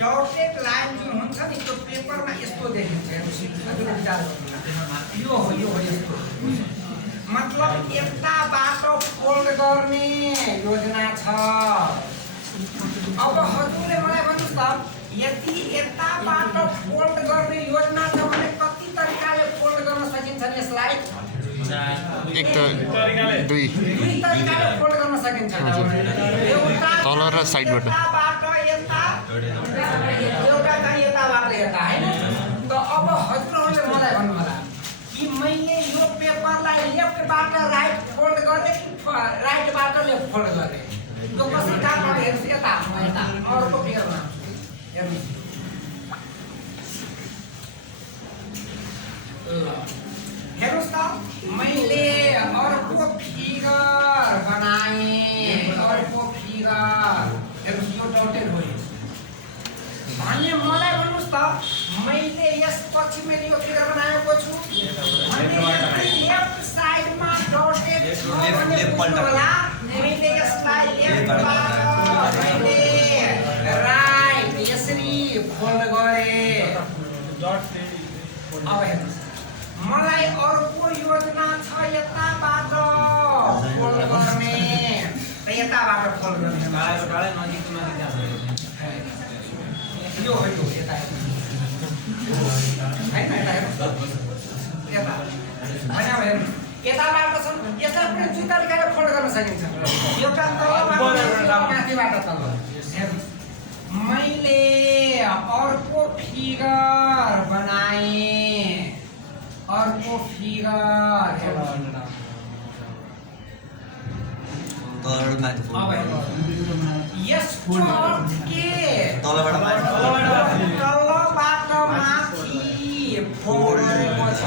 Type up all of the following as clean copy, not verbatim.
Dotted line जुन हुन्छ नि त्यो पेपरमा यस्तो देखिन्छ हेर्नुहोस् विचार गर्नु यो हो यस्तो मतलब यताबाट फोल्ड गर्ने योजना छ अब हजुरले मलाई भन्नुस् त यदि यताबाट फोल्ड गर्ने योजना छ भने कति तरिकाले फोल्ड गर्न सकिन्छ नि यसलाई एक त दुई तरिकाले फोल्ड गर्न सकिन्छ तल र साइडबाट एउटा चाहिँ यताबाट यता हैन त अब हजुरहरूले मलाई भन्नु होला कि मैले यो पेपरलाई लेफ्टबाट राइट फोल्ड गर्ने कि राइटबाट लेफ्ट फोल्ड गर्ने यो कसरी काम गर्ने हेर्नुस् यता अर्को फिगरमा हेर्नुस् हेर्नुस् त मैले अर्को फिगर बनाएँ अर्को फिगर हेर्नुस् यो डटेड हो भने मलाई भन्नुस् त मैले यसपछि मैले यो फिगर बनाएको छु लेफ्ट साइडमा डटेड छ भने होला मैले यसलाई लेफ्टबाट मैले राइट यसरी फोल्ड गरेँ अब हेर्नुस् मलाई अर्को योजना छ यताबाट फोल्ड गर्ने र यताबाट फोल्ड गर्ने यो हो यो यता हैन यता भने अब हेर्नु यताबाट छ यसलाई पनि दुई तरिकाले फोल्ड गर्न सकिन्छ एउटा तलबाट माथिबाट तल मैले अर्को फिगर बनाएँ अर्को फिगर यसको अर्थ के तलबाट माथि फोल्डेको छ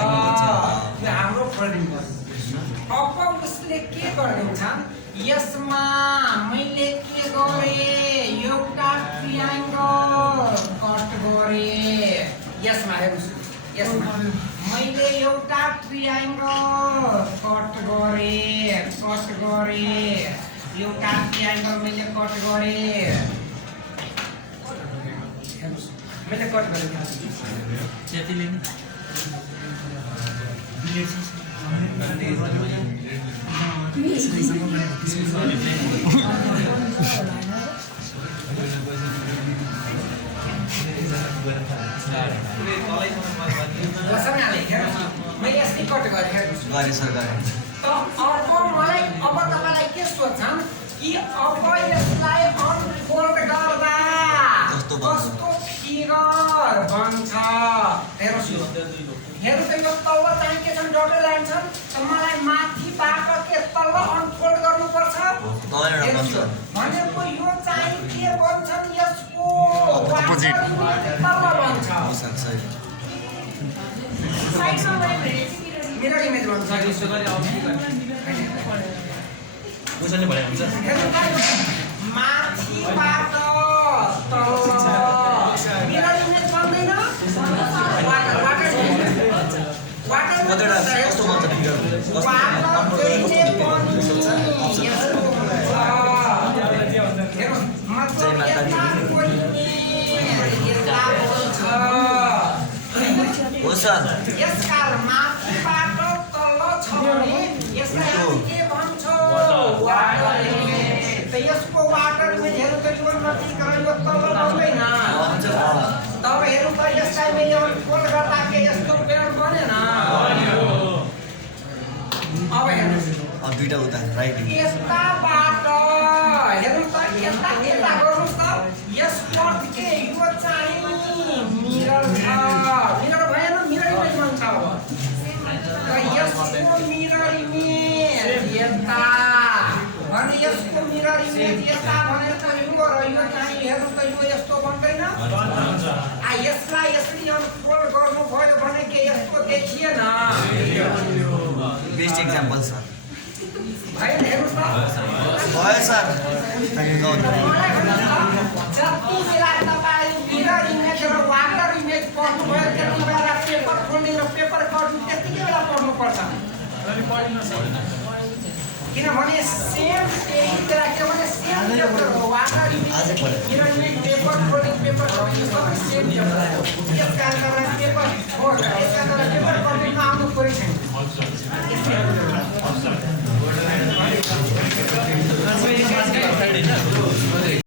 यो हाम्रो फोल्डिङ हो अब उसले के गरिदिन्छन् यसमा मैले के गरेँ एउटा ट्रायंगल कट गरेँ यसमा हेर्नुस् यसमा मैले एउटा ट्रायंगल कट गरेँ एउटा ट्रायंगल मैले कट गरेँ हेर्नुस् मैले कट गरेँ त्यतिले नि मैले यसरी कट गरेँ हेर्नुस् त अब मलाई अब तपाईलाई के सोच्छन् कि अब यसलाई अनफोल्ड गर्दा कस्तो फिगर बन्छ हेर्नुस् हेर्नु त यो तल चाहिँ के छन् डटेड लाइन छन् त मलाई माथिबाट के तल अनफोल्ड गर्नुपर्छ भनेको यो चाहिँ के बन्छ यसको अपोजिट तल बन्छ साइडमा मिरर इमेज बन्छ यसो गरी कसैले भने हुन्छ माथिबाट तल मिरर इमेज बन्दैन वाटर कस्तो भन्छ फिगर यसका माथिबाट तल छ भने यसलाई के भन्छ वाटर त यसको वाटर इमेज हेर्नु त यो नजिकरण यो तल बन्दैन तब हेर्नु त यसलाई मैले फोल्ड गर्दा के यस्तो पेयर बनेन अब हेर्नु दुईटा उता राइट यताबाट हेर्नु त यता गर्नुस् त यसको अर्थ के यो चाहिँ मिरर छ मिरर भएन मिरर इमेज बन्छ अब र यसको मिरर इमेज यता अनि यसको मिरर इमेज यता भनेर त यो र यो चाहिँ हेर्नु त यो यस्तो बन्दैन यसलाई यसरी अनफोल्ड गर्नु भयो भने के यस्तो देखिएन बेस्ट एक्जाम्पल सर भएन हेर्नुस् त भयो सर जति बेला तपाईँ मिरर इमेज र वाटर इमेज पढ्नुभयो त्यति बेला पेपर फोल्डिङ र पेपर कटिङ त्यतिकै बेला पढ्नुपर्छ किनभने सेम त्यही बेला के भने सेम पेपर हो डाटा आजै पढेँ। पिरामिड पेपर फोल्डिङ पेपर यो सबै सेम पेपर यसका कारण पेपर हो यसका कारण पेपर